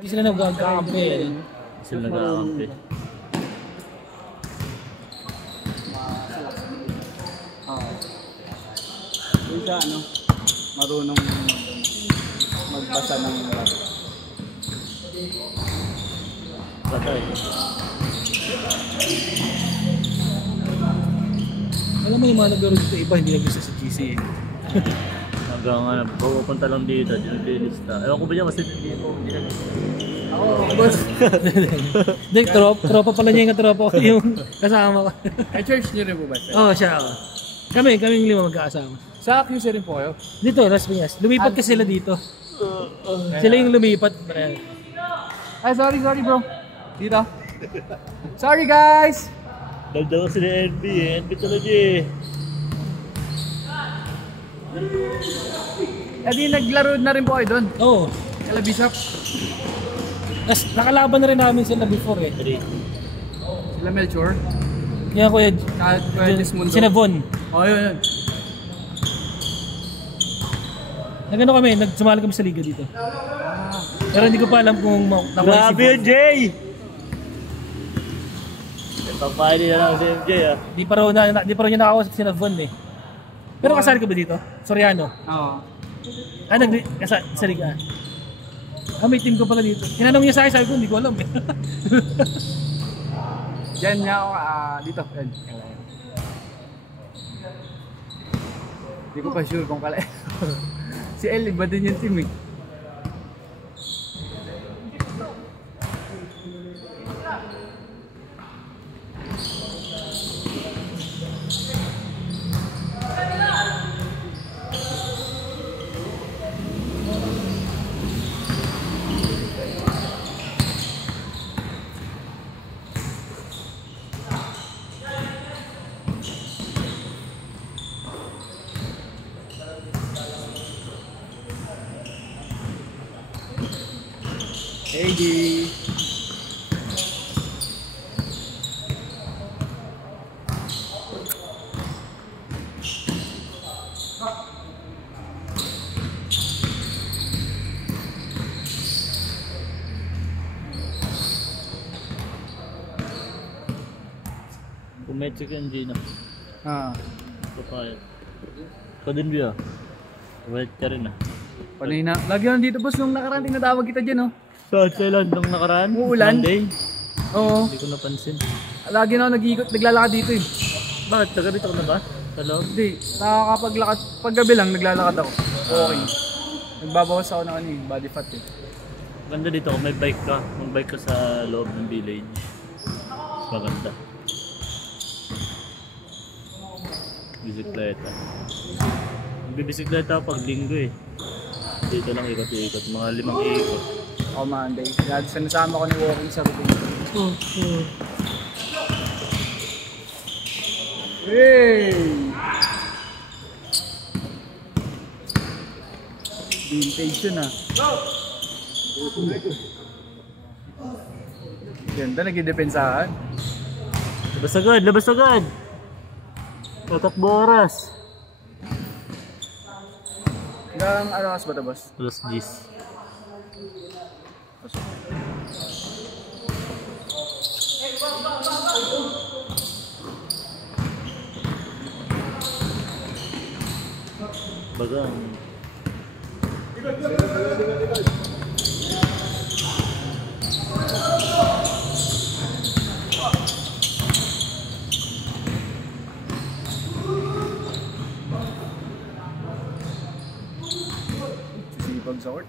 Hindi sila nag-aampi. Sila nag-aampi. Yung siya, ano, marunong magbasa ng laro. Patay. Alam mo yung mga naglaro dito, iba hindi nag-isa sa GC eh. Hanggang pupunta lang dito, dinilista. Ewan ko ba dyan kasi hindi ko Ako, boss. Hindi, tropa pala niya yung tropa ko yung kasama ko. Ay, church niyo rin po ba siya? Oo, siya ako. Kaming lima magkakasama. Sa QC rin po kayo? Dito, Las Piñas. Lumipat kasi sila dito. Sila yung lumipat. Ay, sorry bro. Dito. Sorry guys! Daldaw sila NB eh. NB talaga eh. Eh di naglaro na rin po kayo doon. Oo. Kala Bishop. Tapos nakalaban na rin namin sila before eh. Sila Melchor. Kaya Kuya Desmundo. sila Von. Oh, yun. Nagano kami, nagsumali kami sa liga dito. Pero hindi ko pa alam kung grabe yun, Jay! Papahin nila lang si MJ ah. Di pa raw niya nakakausap sila Von eh. Pero kasali ka ba dito? Soriano? Oo. Sa liga. May team ko pala dito. Tinanong niya sa akin, sabi ko, hindi ko alam eh. Diyan niya ako, dito. Hindi ko pa sure kung kala. Si El, iba din yung team eh. Hey G. Kumet chicken Gina. Papaya. Ikaw din Bia. Kumet ka rin ah. Panay na. Lagi lang dito boss nung nakaraan tinatawag kita dyan oh. Kailan nung nakaraan? Uulan? Monday? Oo. Hindi ko napansin. Lagi na ako nag-iikot, naglalakad dito eh. Bakit? Taga rito ka na ba? Sa loob? Hindi, nakakapaglakad. Pag gabi lang, naglalakad ako. Okay. Nagbabawas ako ng body fat eh. Maganda dito kung may bike ka. Mag-bike ka sa loob ng village. Maganda. Bisikleta. Magbibisikleta ako pag linggo eh. Dito lang ikot-ikot. Mga 5 ikot. Ako Monday. Kaya sinasama ko ni walking sa routine. Hey! Vintage yun ah. Ganda, nagdedepensahan. Labas agad! Labas agad! Tatakbo oras. Hanggang oras ba ito boss? Alas 10. Bagang. Sipag sa court.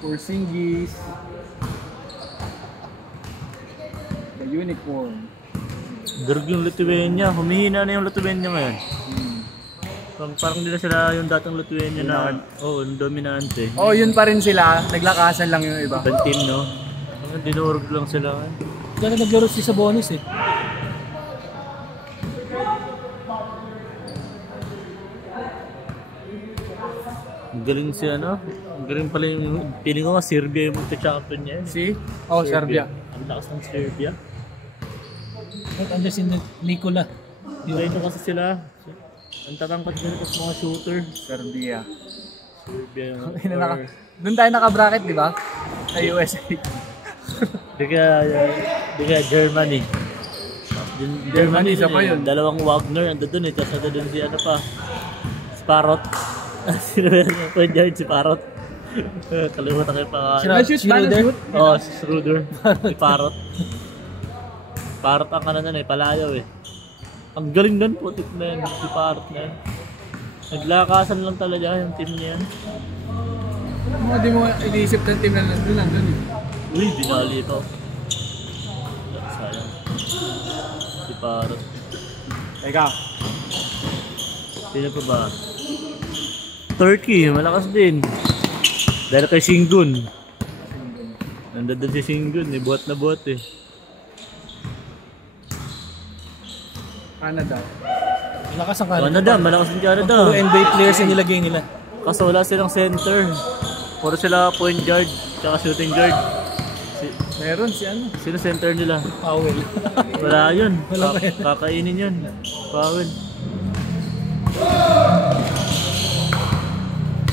Porzingis. The unicorn. Durog yung Lithuania. Humihina na yung Lithuania ngayon. Parang hindi na sila yung datang Lithuania na dominante. Oh, yun pa rin sila. Naglakasan lang yung iba. Ibang team, no? Dinurog lang sila. Kaya naglaro si Sabonis eh. Ang galing si ano? Ang galing pala yung feeling ko nga Serbia yung magta-champion niya. Si? Oh, Serbia. Ang lakas ng Serbia. At andyan si Nikola. Dito kasi sila. Ang tatangkat nila tapos mga shooter. Serbia. Serbia. Doon tayo naka-bracket, di ba? Sa USA. Di kaya Germany. Germany isa pa yun. Dalawang Wagner, ando dun eh. Tapos ando dun si ano pa. Sparrot. Sino yan? Point guard si Parrot. Kalimutan kayo pa. Na-shoot ba? Na-shoot? Oo, si Schroeder. Si Parrot. Parrot ang ano nun eh, palayaw eh. Ang galing nun, putik na yan. Si Parrot na yan. Naglakasan lang talaga yung team niya yan. Di mo iniisip ng team na nandun eh. Uy, binali ito. Sayang. Si Parrot. Teka. Sino pa ba? Turkey, malakas din. Dahil kay Şengün. Nandun si Şengün eh, buhat na buhat eh. Canada. Malakas ang Canada. Canada, malakas din Canada. Puro NBA players yung nilagay nila. Kaso wala silang center. Puro sila point guard, tsaka shooting guard. Meron si ano? Sino center nila? Powell. Wala yun. Wala ba yun? Kakainin yun. Powell.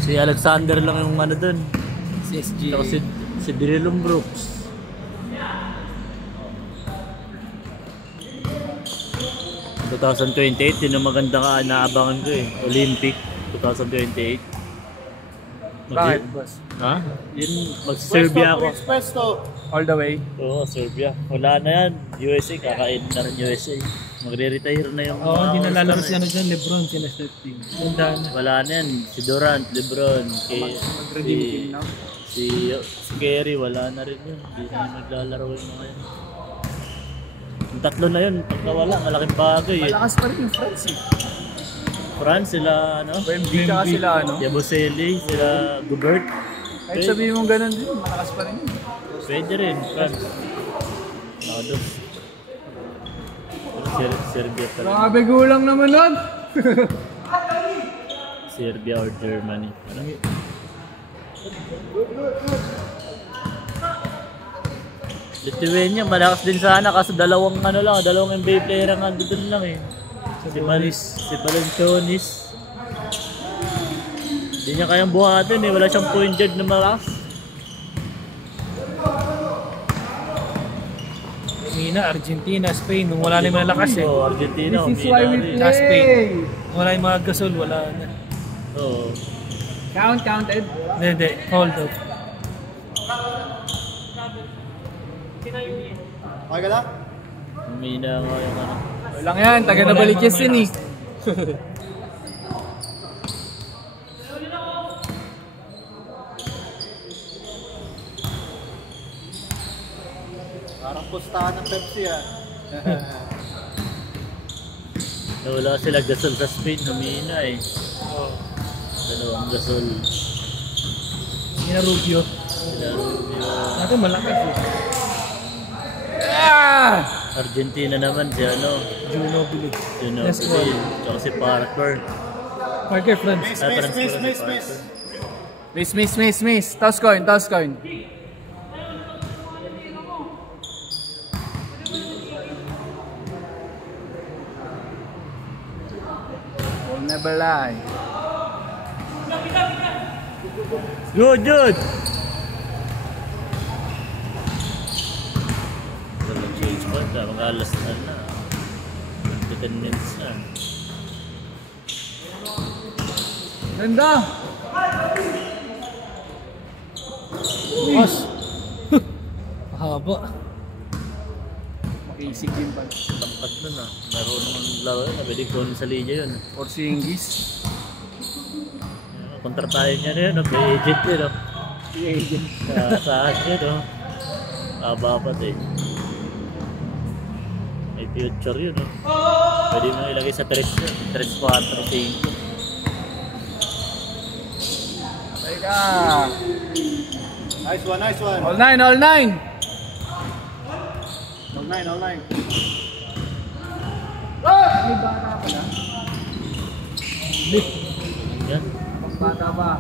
Si Alexander lang yung ano dun. Si SG. Tsaka si Dillon Brooks. In 2028, yun ang magandang naabangan ko eh. Olympic 2028. Bakit, boss? Ha? Yun, mag-Serbia ako. All the way. Oo, Serbia. Wala na yan. USA, kakain na rin USA. Magre-retire na yung Oo, hindi mga nalalaro all-star si ano dyan, Lebron, sila Steph Team. Ganda na. Wala na yan. Si Durant, Lebron, Mag-redeem team na. si Kerry, wala na rin yun. Hindi na yung maglalaro yung mga yun. Yung tatlo na yun, pagka wala, malaking bagay eh. Malakas pa rin yung France eh. France, sila ano? Wemby tsaka sila ano. Yabusele, sila Gobert. Kahit sabihin mong ganun din, malakas pa rin yun. Pwede rin, France. Nakados. Serbia talaga. Grabe gulang naman nun! Serbia or Germany. Lithuania, malakas din sana kasi dalawang NBA player ang andun lang eh. Si Balanchonis. Hindi niya kayang buhatin eh, wala siyang point guard na malakas. Mina, Argentina, Spain, nung wala na yung malakas eh. Oo, Argentina, This is why we rin. Sa Spain. play! Wala yung mga Gasol, wala na. Oo. Counted? Hindi, hold up. Okay ka lang? Umina nga yung ano. Walang yan, taga na Balikis yun eh. Parang pustahan ng Pepsi ah. Nawala sila Gasol sa Spain, humina eh. Dalawang Gasol. Mina Rubio. Sila Rubio. Natin malakas eh. Argentina naman si ano, Ginobili. Yes, Ginobili, tsaka si Parker. Parker France. Miss. Toss coin. Will never lie. Good! Change point na, mga alas na. 10 minutes na. Ganda! Mas. Mahaba. Basic din pa. Tampat nun ah. Marunong ang laro yun. Pwede ko sa linya yun. Or si Ingis. Kontra tayo niya na yun. May agent yun. Si Agent. Saan yun. Kababat eh. May future yun. Pwede mo ilagay sa 3-4, 5. Teka! Nice one. All nine! All nine. May bata pala. Yan. Bata ba?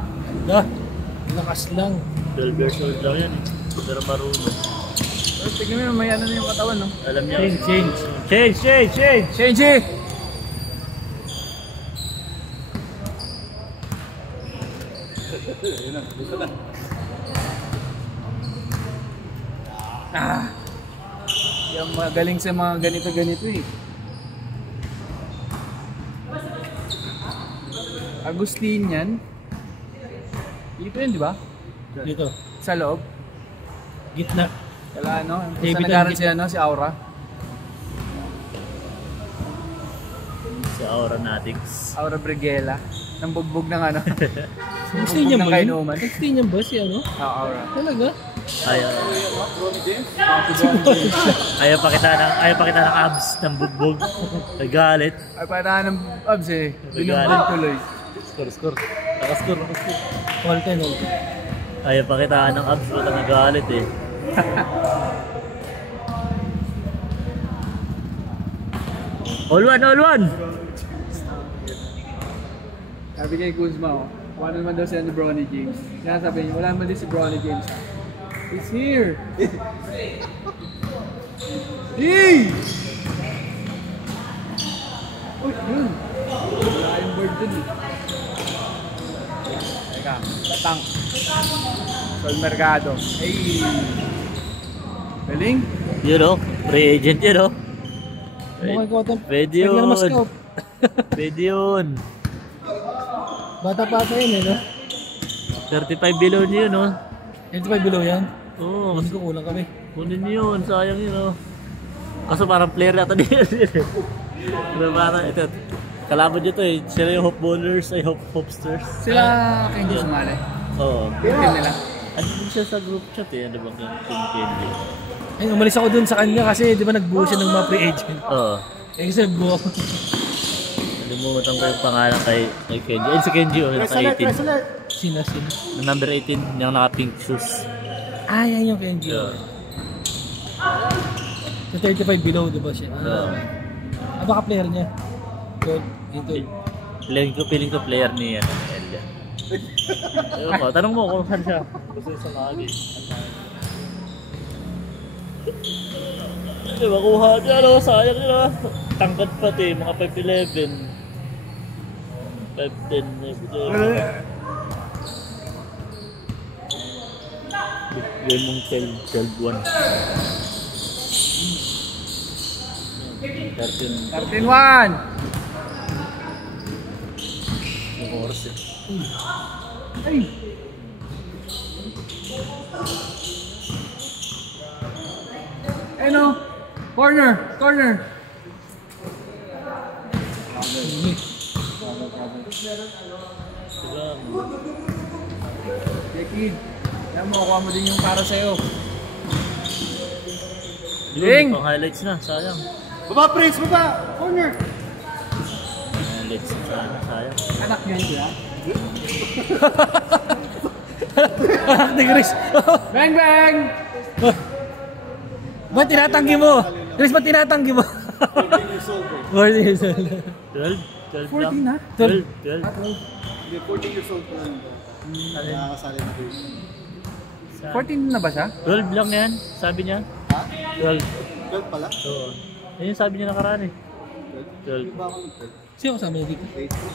Lakas lang. 12 years old lang yan. Pero marunong. Pero tignan mo, may ano na yung katawan, no? Alam niya. Change. Change! Shenji! Yung magaling sa mga ganito-ganito eh. Agustinian. Dito yun, di ba? Dito. Sa loob. Gitna. Kala ano, sa David nag-aaral ang si ano, si Aura. Si Auronatics. Aura Brigela. Nang bugbog ng ano. Agustinian ng ba yun? kainuman. Agustinian ba si ano? Aura. Talaga? Ayaw pakita ng abs ng bugbog. Nagalit. Ay, parang ng abs eh. Nagalit. Binugbog tuloy. Score. Nakascore. All 10. Ayaw pakita ng abs, baka nagalit eh. All one! Sabi kay Kuzma, wala naman daw sila ni Bronny James. Kaya sabi niya, wala naman din si Bronny James. He's here! Hey! Uy, yun! Wala yung bird dun eh. Teka, batang. Sol Mercado. Hey! Galing? Yun o, free agent yun o. Mukhang ko ito. Pwede yun. Pwede yun. Bata pa ata yun eh, no? 35 below niyo yun o. 85 below yan. Oo, Hindi ko kulang kami. kunin niyo yun, sayang yun o. Kaso parang player yata din yun. Pero parang ito, kalaban nyo to eh. Sila yung Hope Bowlers, ay Hopesters. Sila Kenji sumali. Oo. Yung team nila. Ano din siya sa group chat eh, ano bang yung Team Candy? Ay, umalis ako dun sa kanya kasi di ba nagbuo siya ng mga free agent. Oo. Eh kasi nagbuo ako. Nalimutan ko yung pangalan kay Kenji. Ayun si Kenji o, naka 18. Sina. Yung number 18, yung naka pink shoes. Ah, yan yung Kenji. Yeah. Sa 35 below, di ba siya? Oo. Baka player niya. Gold, ito. Feeling ko player ni Elia. Ayun ko, tanong mo kung saan siya. Gusto sa Magi. Hindi makuha niya, no? Sayang yun, no? Tangkad pati, mga 5'11". 5'10". Bigyan mong 12-1. 13. 13-1! Yung oras eh. Ay! Ano? Corner! Dekid, alam mo, kuha mo din yung para sa'yo. Ding! Yun, pang highlights na, sayang. Baba, Prince! Baba! Corner! Highlights na, sayang. Anak niya siya. Ni Chris. Bang bang! Ba't tinatanggi mo? Chris, ba't tinatanggi mo? 14 years old. 12 14 lang. na? 12. Hindi, 14 years old pa lang. Nakakasali na kayo. 14 na ba siya? 12 lang yan, sabi niya. Ha? 12. 12 pala? Oo. Yan yung sabi niya nakaraan eh. 12. Hindi ba ako ng 12? Sino kasama niya dito?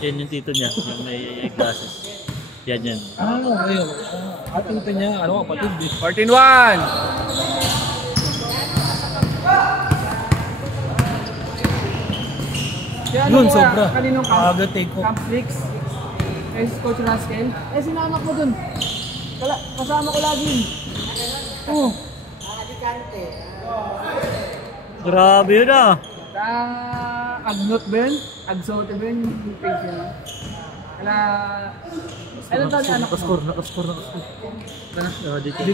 Yan yung tito niya, yung may glasses. Yan. Ah, ayun. Ating ito niya, ano, kapatid eh. 14-1! Yun, sobra. Kaninong Aga take off. Camp Flix. Eh, si Coach Raskel. Eh, sinanak mo dun. Kasama ko lagi. Oo. Grabe yun ah. Agnot ba yun? Agsote ba yun? Yung page yun. Kala... Ano tawag yung anak mo? Nakascore. Dito.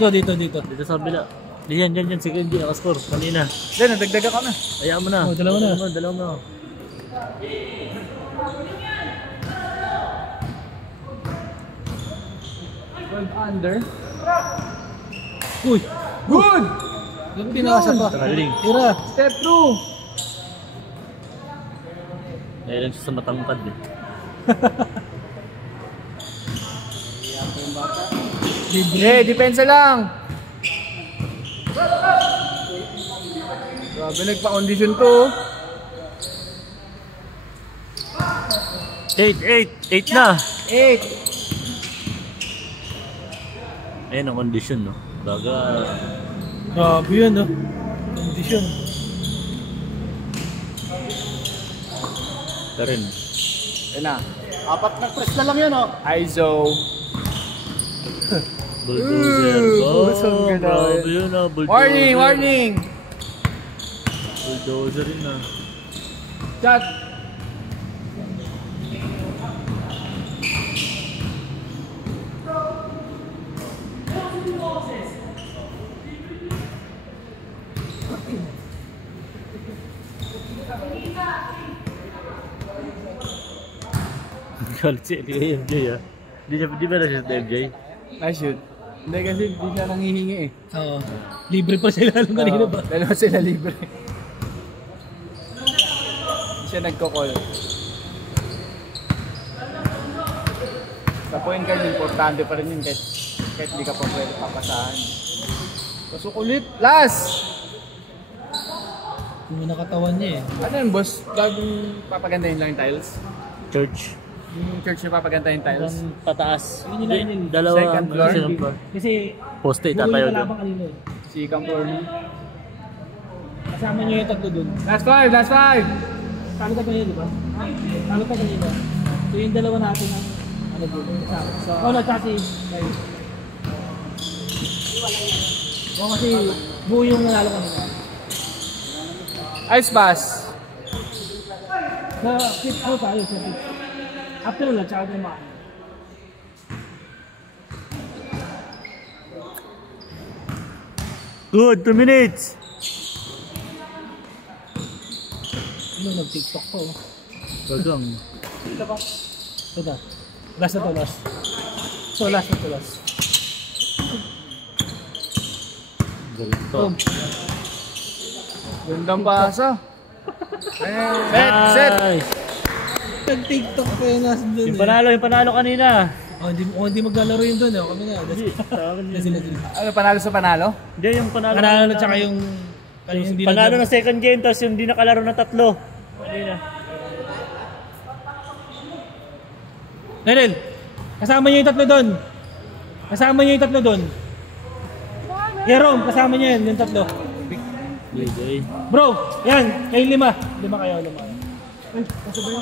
Dito sa kabila. Yan, sige, hindi nakascore. Kanina. Hindi, nadagdaga ka na. Hayaan mo na. Oh, dalawa na. Dalawa na. Under. Uy! Good! Yung pinakasa pa. Galing. Tira. Step 2. Ngayon siya sa matangkad eh. Depensa lang. Grabe, nagpa-condition to. 8 na. 8. Ayun ang condition, no? Baga, Grabe yun, no? Condition. ka rin. Ayun na. 4 na press na lang yun, oh. ISO. Bulldozer. Busog ka na. Grabe yun, ah. Bulldozer. Warning, warning! Bulldozer rin, ah. Shot! Galit si MJ, ah. Di ba na-shoot na MJ? I shoot. Hindi kasi di siya nanghihingi eh. Oo. Libre pa sila nung kanina ba? Dalawa sila libre. Di siya nagko-call. Sa point guard, importante pa rin yun kahit di ka pa pwede papasahan. Pasok ulit. Last! Yung nakatawan niya eh. Ano yun boss? Gagawin papagandahin lang yung tiles? Church. Yung church yung papagandahin yung tiles? Hanggang pataas. Yun yung line yun. Dalawa. Second floor? Second floor. Kasi Poste, buo tatayo yung doon. kalabang kanina eh. Si floor na. Kasama niyo yung tatlo dun. Last five! Last five! Talo ka kanina, di ba? Talo ka kanina. So yung dalawa natin ang ano dun. Kasama. Oh, no, tsaka si Kyle. Oo, kasi buo yung nanalo kanina. Ice pass! Sa fit ko tayo sa fit. After lang, tsaka tayo makakita. Good, 2 minutes. Ano, nag-tiktok ko. Bagang. Ito ba? Ito. Last na to, last. So, last na to, last. Galing to. Boom. Gandang basa. Set! Nice. Nag-tiktok pa yung nasa dun Yung panalo kanina. hindi maglalaro yun dun eh. Kami na. Hindi, sa akin yun. Sila dun. Ano, panalo sa panalo? Hindi, yung panalo. Panalo na tsaka yung... hindi Panalo na second game, tapos yung di nakalaro na 3. Kanina. Nerel, kasama niyo yung tatlo doon. Kasama niyo yung tatlo doon. Yerom, kasama niyo yan, yung tatlo. DJ. Bro, yan, kayo 5. 5 kayo, 5. Ay, kasabay